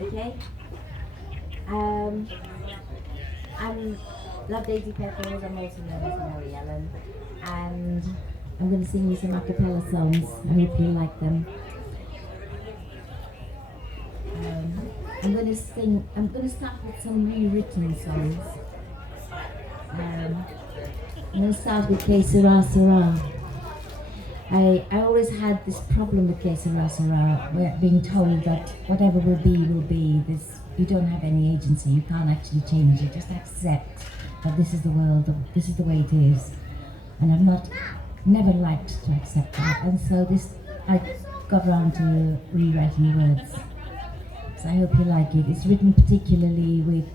Okay? Um, I'm Love Daisy Petals, I'm also known as Mary Ellen, and I'm going to sing you some a cappella songs. I hope you like them. I'm going to start with some rewritten songs. I'm going to start with Que Sera, Sera. I always had this problem with Que Sera, Sera, where being told that whatever will be, will be. You don't have any agency, you can't actually change it, just accept that this is the world, this is the way it is. And I've never liked to accept that. And so I got around to rewriting the words. So I hope you like it. It's written particularly with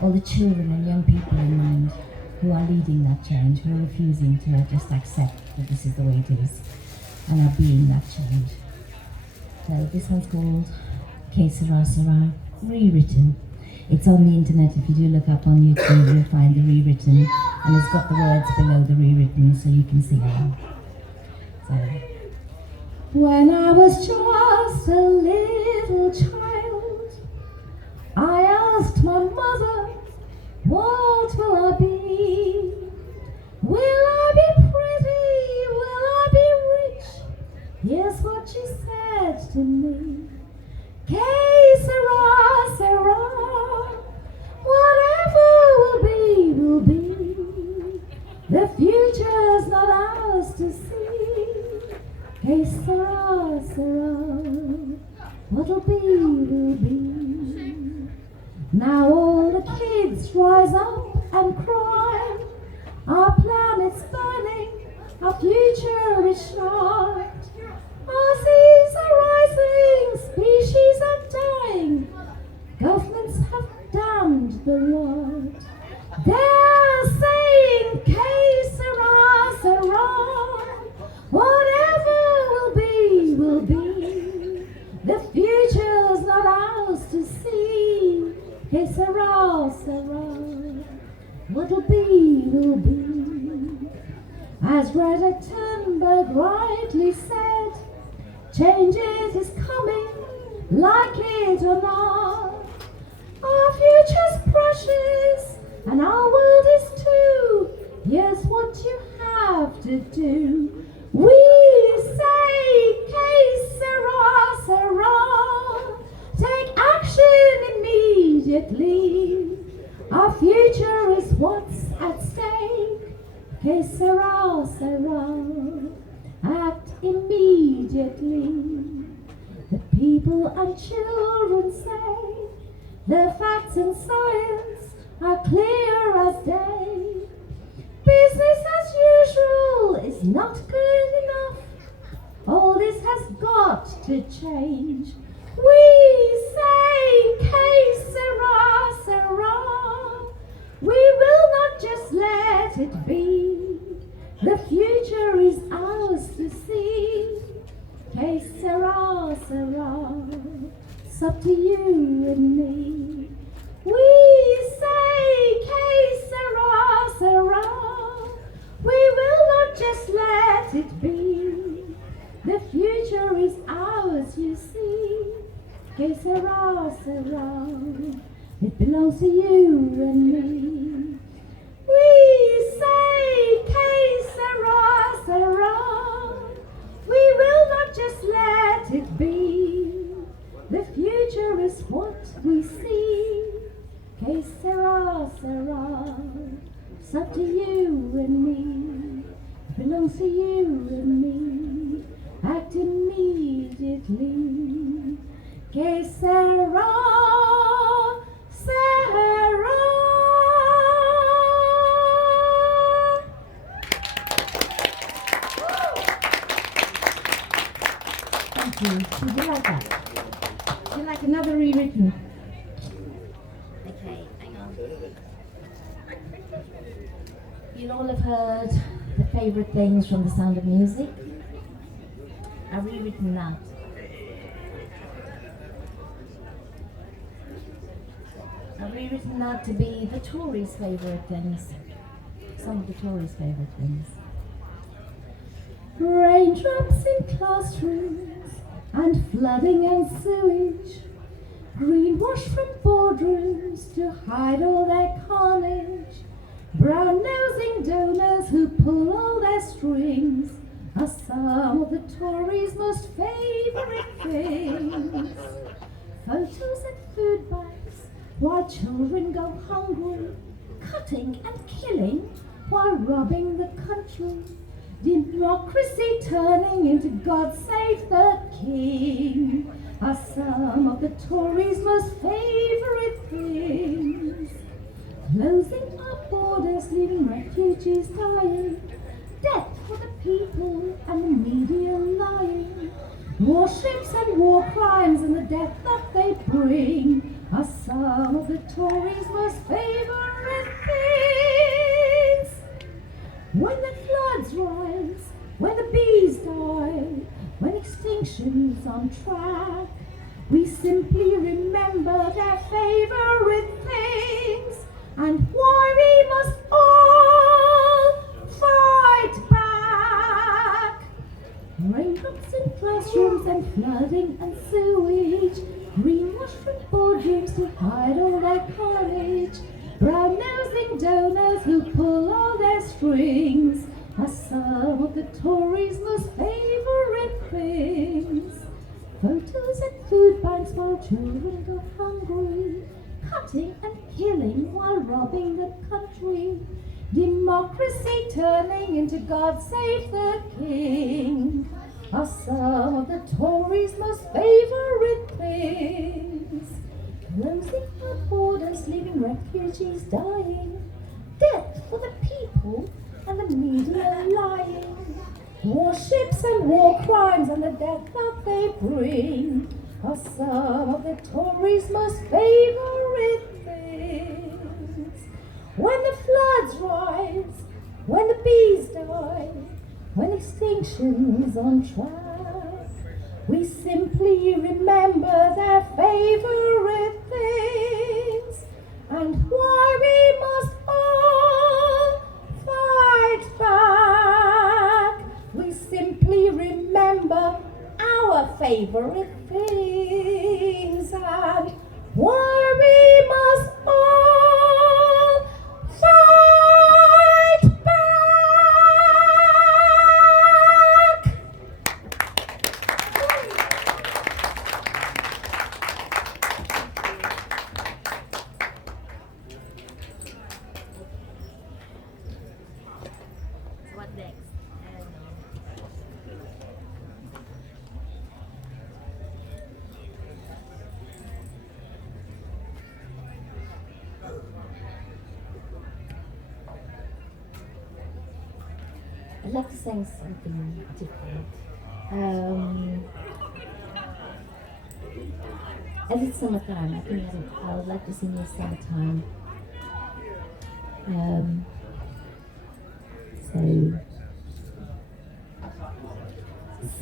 all the children and young people in mind who are leading that change, who are refusing to just accept that this is the way it is and are being that change. So this one's called Que Sera, Sera, Rewritten. It's on the internet. If you do look up on YouTube, you'll find the Rewritten, and it's got the words below the Rewritten so you can see them. So, when I was just a little child, I asked my mother, what will I be? Will I be pretty? Will I be rich? Here's what she said to me. Que sera, sera, whatever will be, will be. The future's not ours to see. Que sera, sera, what'll be, will be. Now all the kids rise up and cry. Our planet's burning, our future is shot. Our seas are rising, species are dying. Governments have damned the lot. They're saying, Que sera, sera, whatever will be, will be. The future's not ours to see. Que sera, sera, what'll be, will be. As Greta Thunberg rightly said, changes is coming, like it or not. Our future's precious, and our world is too. Here's what you have to do. We say, Que sera, sera, take action immediately. Our future is what's at stake. Que sera, sera, act immediately. The people and children say the facts and science are clear as day. Business as usual is not good enough. All this has got to change. We say, Que sera, sera, we will not just let it be. The future is ours to see. Que sera, sera, it's up to you and me. We say, Que sera, sera, we will not just let it be. The future is ours, you see. Que sera, sera, it belongs to you and me. We say, Que sera, sera, we will not just let it be. The future is what we see. Que sera, sera, it's up to you and me. It belongs to you and me. Act immediately. Que sera, sera. Thank you. Did you like that? Would you like another rewritten? Okay, hang on. You'll all have heard the favourite things from The Sound of Music. I've rewritten that. I've rewritten that to be the Tories' favourite things. Some of the Tories' favourite things. Raindrops in classrooms and flooding and sewage. Greenwash from boardrooms to hide all their carnage. Brown-nosing donors who pull all their strings are some of the Tories' most favourite things. Photos at food banks while children go hungry, cutting and killing while robbing the country. Democracy turning into God Save the King are some of the Tories' most favourite things. Closing our borders, leaving refugees dying, death for the people and the media lying. Warships and war crimes and the death that they bring are some of the Tories' most favourite things. When the floods rise, when the bees die, when extinction's on track, we simply remember their favourite things and why we must all fight back. Raindrops in classrooms and flooding and sewage, greenwash from boardrooms to hide all their carnage. Brown-nosing donors who pull all their strings are some of the Tories' most favourite things. Photos at food banks while children go hungry, cutting and killing while robbing the country. Democracy turning into God Save the King are some of the Tories' most favourite things. Closing our borders, leaving refugees dying, death for the people and the media lying. Warships and war crimes and the death that they bring are some of the Tories' most favourite things. When the floods rise, when the bees die, when extinction's on track, we simply remember their favourite things and why we must all fight back. We simply remember our favourite things and why we must all fight back. What next? I'd like to sing something different. As it's summertime, I think I would like to sing this summertime. So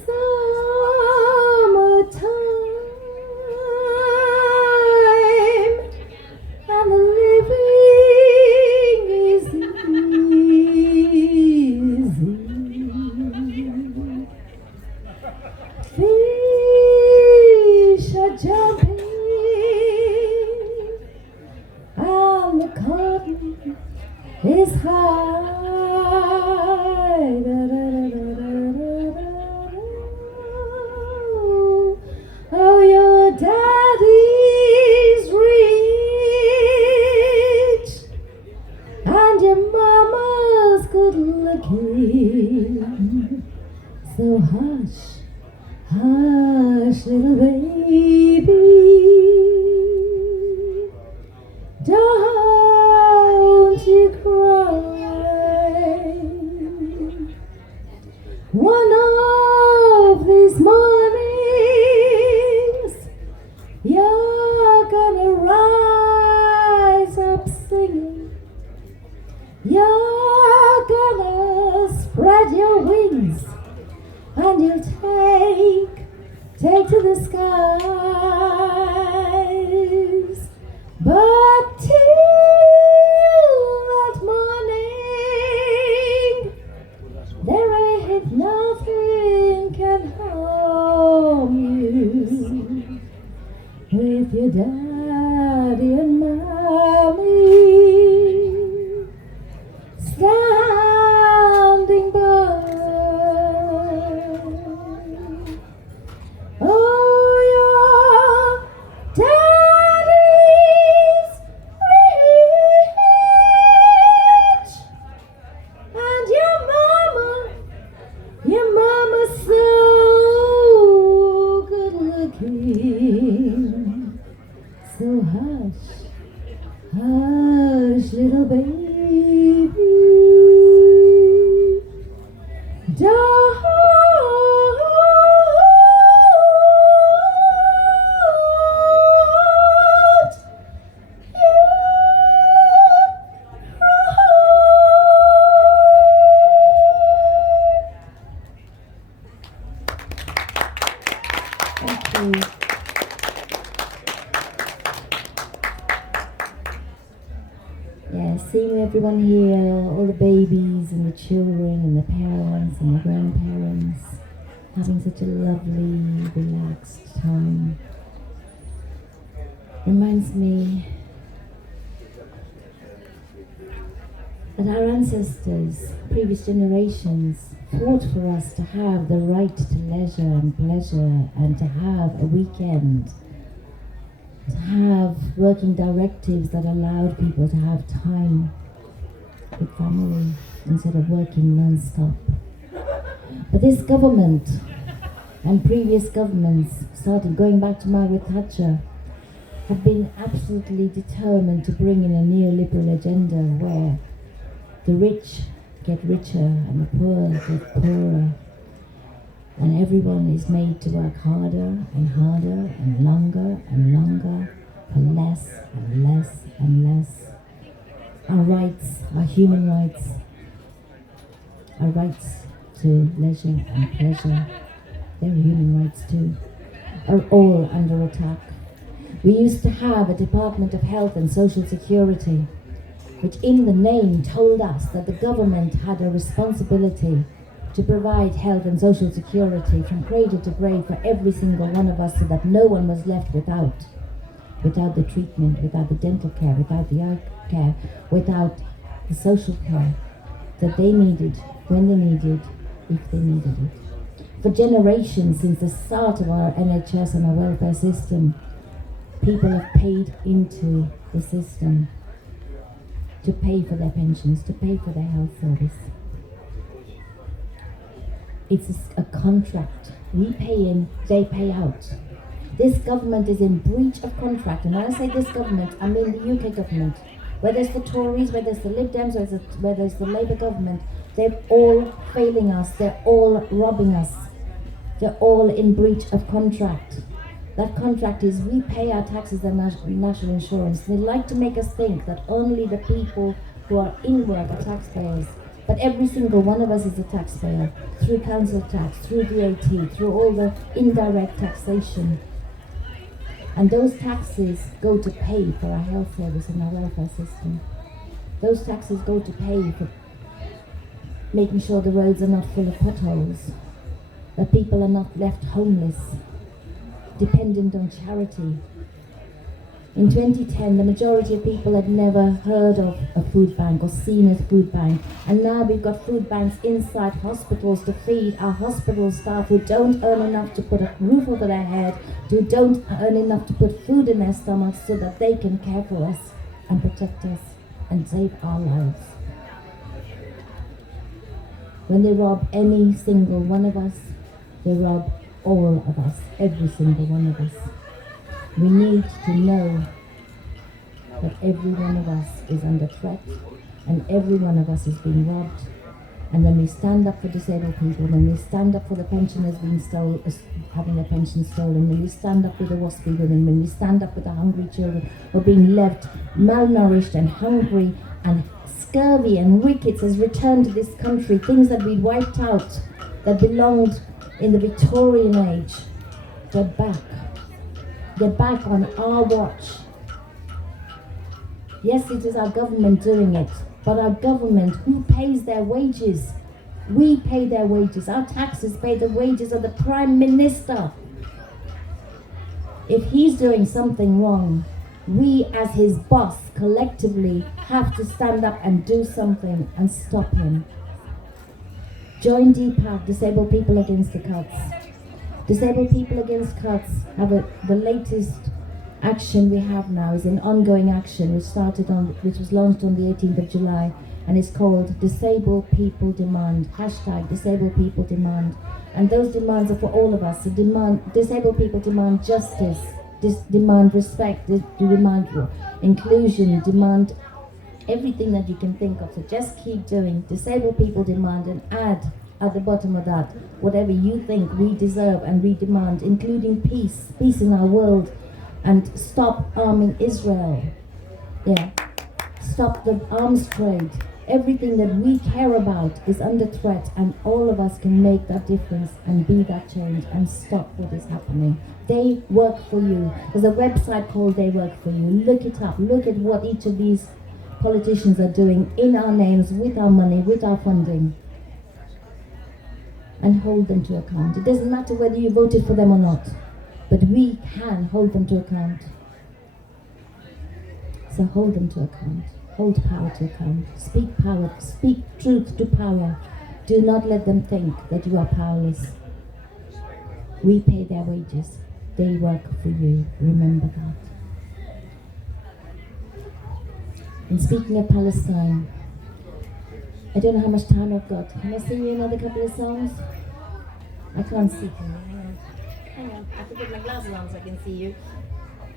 summertime and the living is easy. Fish are jumping and the cotton is high. Da, da, da, da, da, da, da. Oh, your daddy's rich and your mama's good looking. So hush, hush, little baby, don't you cry. One of these mornings, you're gonna rise up singing. You're gonna spread your wings and you'll take to the skies. But till that morning, there ain't nothing can harm you with your dad. daddy and mommy standing by. Oh, your daddy's rich, and your mama's so good looking. So hush, hush, little baby, don't Thank you. Yeah, seeing everyone here, all the babies and the children and the parents and the grandparents having such a lovely, relaxed time reminds me that our ancestors, previous generations, fought for us to have the right to leisure and pleasure and to have a weekend, to have working directives that allowed people to have time with family instead of working non-stop. But this government and previous governments, started going back to Margaret Thatcher, have been absolutely determined to bring in a neoliberal agenda where the rich get richer and the poor get poorer, and everyone is made to work harder and harder and longer for less and less and less. Our rights, our human rights, our rights to leisure and pleasure, they're human rights too, are all under attack. We used to have a Department of Health and Social Security, which in the name told us that the government had a responsibility to provide health and social security from cradle to grave for every single one of us, so that no one was left without the treatment, without the dental care, without the eye care, without the social care that they needed, when they needed, if they needed it. For generations, since the start of our NHS and our welfare system, people have paid into the system to pay for their pensions, to pay for their health service. It's a contract. We pay in, they pay out. This government is in breach of contract, and when I say this government, I mean the UK government. Whether it's the Tories, whether it's the Lib Dems, whether it's the Labour government, they're all failing us, they're all robbing us. They're all in breach of contract. That contract is we pay our taxes and national insurance. They like to make us think that only the people who are in work are taxpayers. But every single one of us is a taxpayer, through council tax, through VAT, through all the indirect taxation. And those taxes go to pay for our health service and our welfare system. Those taxes go to pay for making sure the roads are not full of potholes, that people are not left homeless, dependent on charity. In 2010, the majority of people had never heard of a food bank or seen a food bank, and now we've got food banks inside hospitals to feed our hospital staff who don't earn enough to put a roof over their head, who don't earn enough to put food in their stomachs so that they can care for us and protect us and save our lives. When they rob any single one of us, they rob all of us, every single one of us. We need to know that every one of us is under threat and every one of us is being robbed. And when we stand up for disabled people, when we stand up for the pensioners having their pension stolen, when we stand up with the waspy women, when we stand up with the hungry children who are being left malnourished and hungry, and scurvy and rickets has returned to this country, things that we wiped out that belonged in the Victorian age, they're back. They're back on our watch. Yes, it is our government doing it, but our government, who pays their wages? We pay their wages. Our taxes pay the wages of the Prime Minister. If he's doing something wrong, we as his boss collectively have to stand up and do something and stop him. Join DPAC, Disabled People Against the Cuts. Disabled People Against Cuts have the latest action we have now is an ongoing action which was launched on the 18th of July, and it's called Disabled People Demand, #Disabled People Demand. And those demands are for all of us. So disabled people demand justice, demand respect, demand inclusion, demand everything that you can think of. So just keep doing. Disabled people demand, and add at the bottom of that whatever you think we deserve and we demand, including peace in our world, and stop arming Israel. Yeah, stop the arms trade. Everything that we care about is under threat, and all of us can make that difference and be that change and stop what is happening. They work for you. There's a website called They Work For You. Look it up. Look at what each of these politicians are doing in our names, with our money, with our funding, and hold them to account. It doesn't matter whether you voted for them or not, but we can hold them to account. So hold them to account. Hold power to account. Speak power. Speak truth to power. Do not let them think that you are powerless. We pay their wages. They work for you. Remember that. And speaking of Palestine, I don't know how much time I've got. Can I sing you another couple of songs? I can't see. Hang on. I have to put my glasses on so I can see you.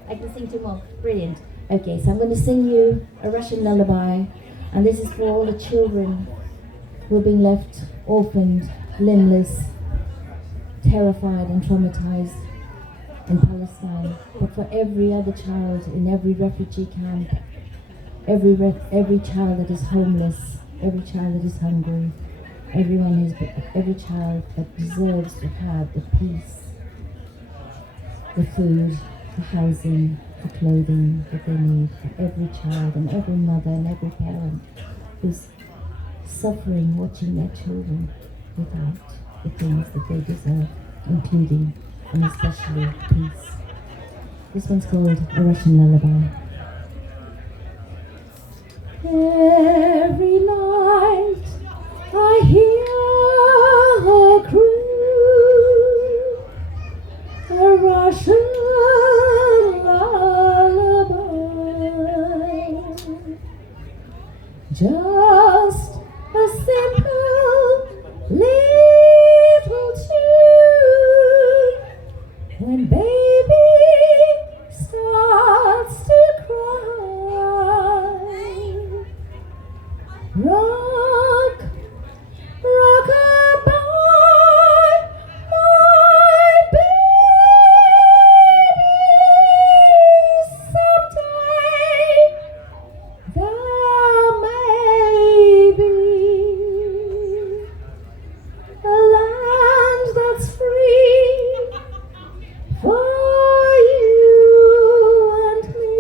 I can sing two more. Brilliant. Okay, so I'm going to sing you a Russian lullaby, and this is for all the children who are being left orphaned, limbless, terrified and traumatized in Palestine, but for every other child in every refugee camp, every child that is homeless, every child that is hungry, every child that deserves to have the peace, the food, the housing, the clothing that they need, for every child and every mother and every parent who's suffering watching their children without the things that they deserve, including and especially peace. This one's called A Russian Lullaby. Every night I hear her croon, a Russian lullaby, just a simple little tune. When baby starts to cry, rock, rock-a-bye, my baby. Someday there may be a land that's free for you and me,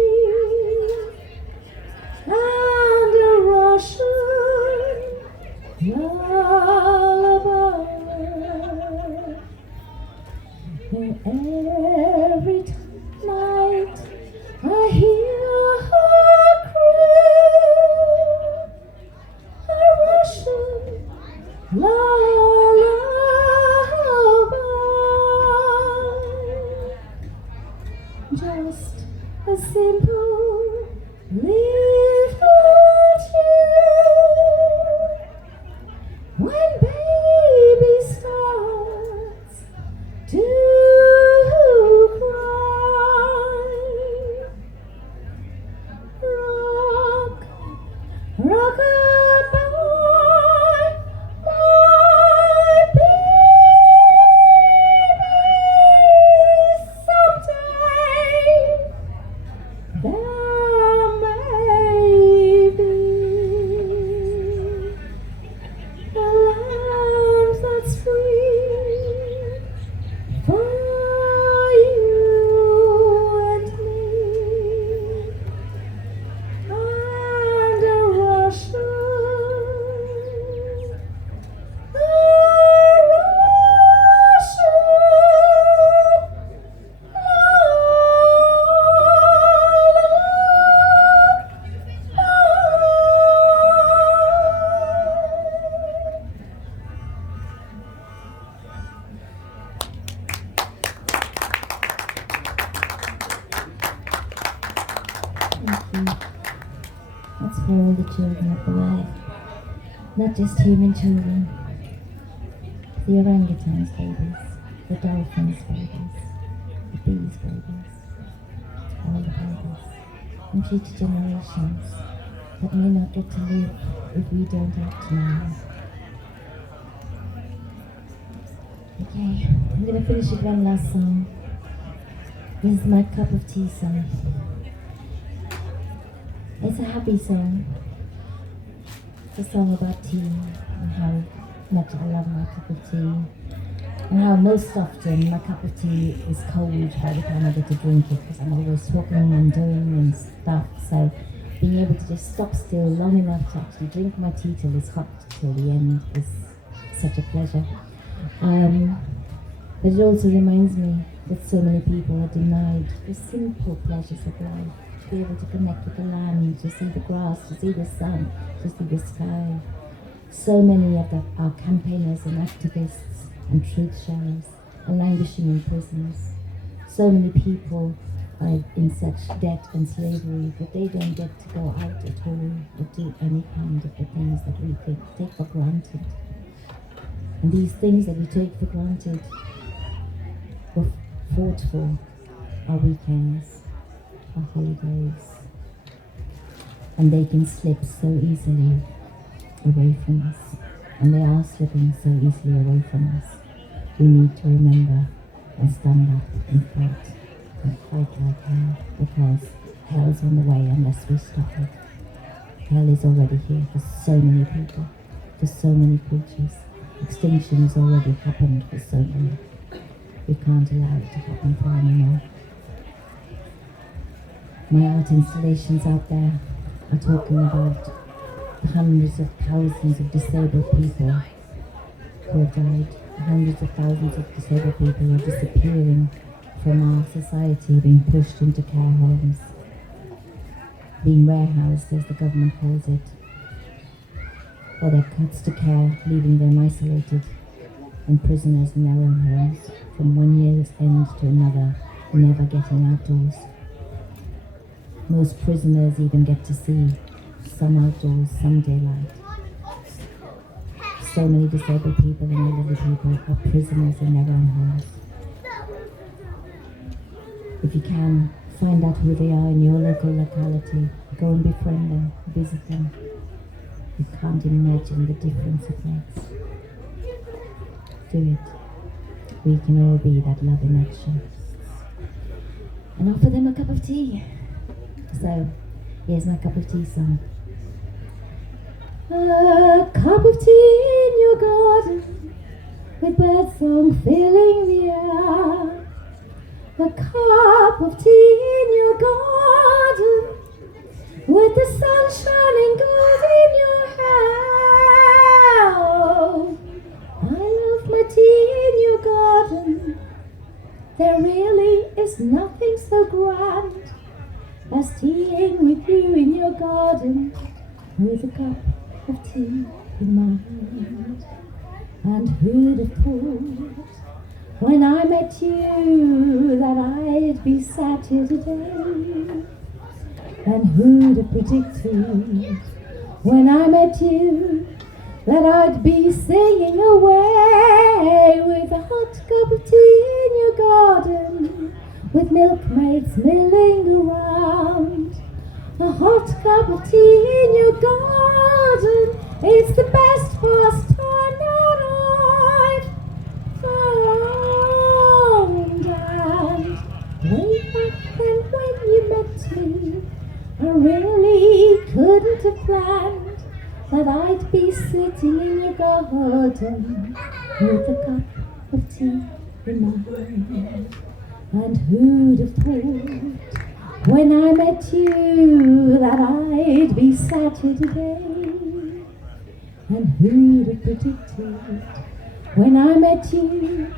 and a Russian lullaby. And every night I hear her croon, a Russian lullaby, just a simple little tune. When baby starts to cry, rock, rock-a-bye, my baby. Someday there may Thank you. That's for all the children of the world. Not just human children. The orangutans' babies, the dolphins' babies, the bees' babies, all the babies, and future generations that may not get to live if we don't act now. Okay, I'm going to finish with one last song. This is my cup of tea song. It's a happy song. It's a song about tea and how much I love my cup of tea, and how most often my cup of tea is cold by the time I get to drink it, because I'm always talking and doing and stuff. So being able to just stop still long enough to actually drink my tea till it's hot till the end is such a pleasure. But it also reminds me that so many people are denied the simple pleasures of life. To be able to connect with the land, to see the grass, to see the sun, to see the sky. So many of our campaigners and activists and truth showers are languishing in prisons. So many people are in such debt and slavery that they don't get to go out at all or do any kind of the things that we take for granted. And these things that we take for granted were fought for our weekends, our holidays, and they can slip so easily away from us, and they are slipping so easily away from us. We need to remember and stand up and fight like hell, because hell's on the way unless we stop it. Hell is already here for so many people, for so many creatures. Extinction has already happened for so many. We can't allow it to happen for anymore. My art installations out there are talking about hundreds of thousands of disabled people who have died. Hundreds of thousands of disabled people who are disappearing from our society, being pushed into care homes, being warehoused as the government calls it, or their cuts to care, leaving them isolated and prisoners in their own homes, from one year's end to another, never getting outdoors. Most prisoners even get to see some outdoors, some daylight. So many disabled people and elderly people are prisoners in their own homes. If you can, find out who they are in your local locality. Go and befriend them, visit them. You can't imagine the difference it makes. Do it. We can all be that love in action. And offer them a cup of tea. So, here's my cup of tea song. A cup of tea in your garden, with birdsong filling the air. A cup of tea in your garden, with the sun shining gold in your hair. Oh, I love my tea in your garden. There really is nothing so grand as teaing with you in your garden, with a cup of tea in my hand. And who'd have thought, when I met you, that I'd be sat here today? And who'd have predicted, when I met you, that I'd be singing away with a hot cup of tea in your garden, with milkmaids milling around. A hot cup of tea in your garden, it's the best pastime that I've found. And way back then when you met me, I really couldn't have planned that I'd be sitting in your garden with a cup of tea in my hand. And who'd have thought, when I met you, that I'd be sat here today? And who'd have predicted, when I met you,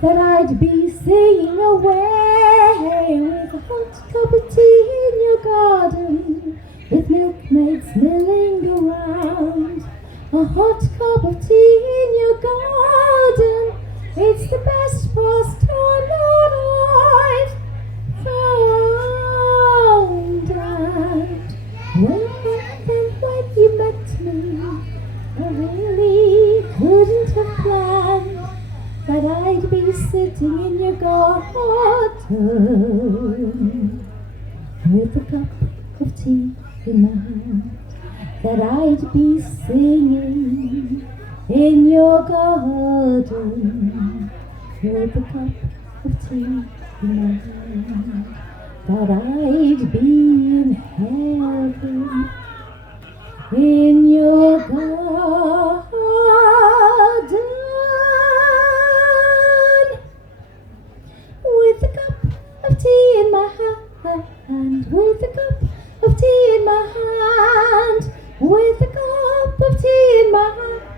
that I'd be singing away with a hot cup of tea in your garden, with milkmaids milling around. A hot cup of tea in your garden, it's the best pastime that I've found. garden with a cup of tea in my hand, that I'd be singing in your garden with a cup of tea in my hand, that I'd be in heaven in your garden with a cup of tea in my hand, with a cup of tea in my hand, with a cup of tea in my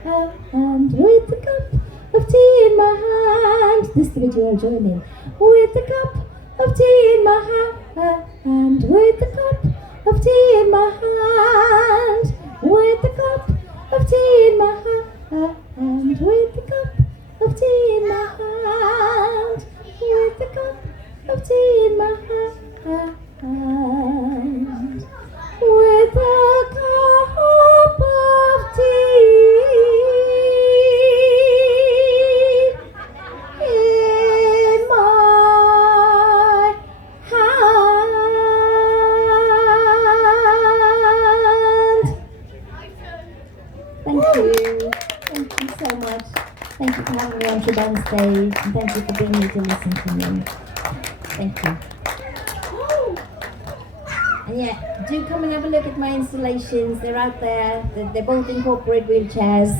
hand, with a cup of tea in my hand. This is the bit you all join in. With a cup of tea in my hand, with a cup of tea in my hand, with a cup of tea in my hand, with a cup of tea in my hand, with a cup of tea in my hand, with a cup of tea in my hand. Thank you. Thank you so much. Thank you for having me on Triban stage, and thank you for being here to listen to me. Thank you. And yeah, do come and have a look at my installations. They're out there. They both incorporate wheelchairs.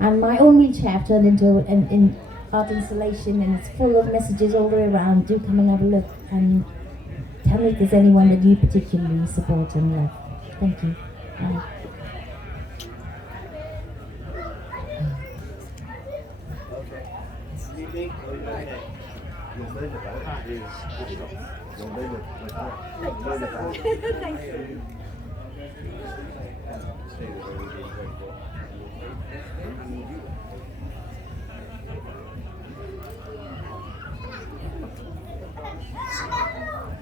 And my own wheelchair I've turned into an art installation, and it's full of messages all the way around. Do come and have a look and tell me if there's anyone that you particularly support and love. Thank you. Bye. Thank you.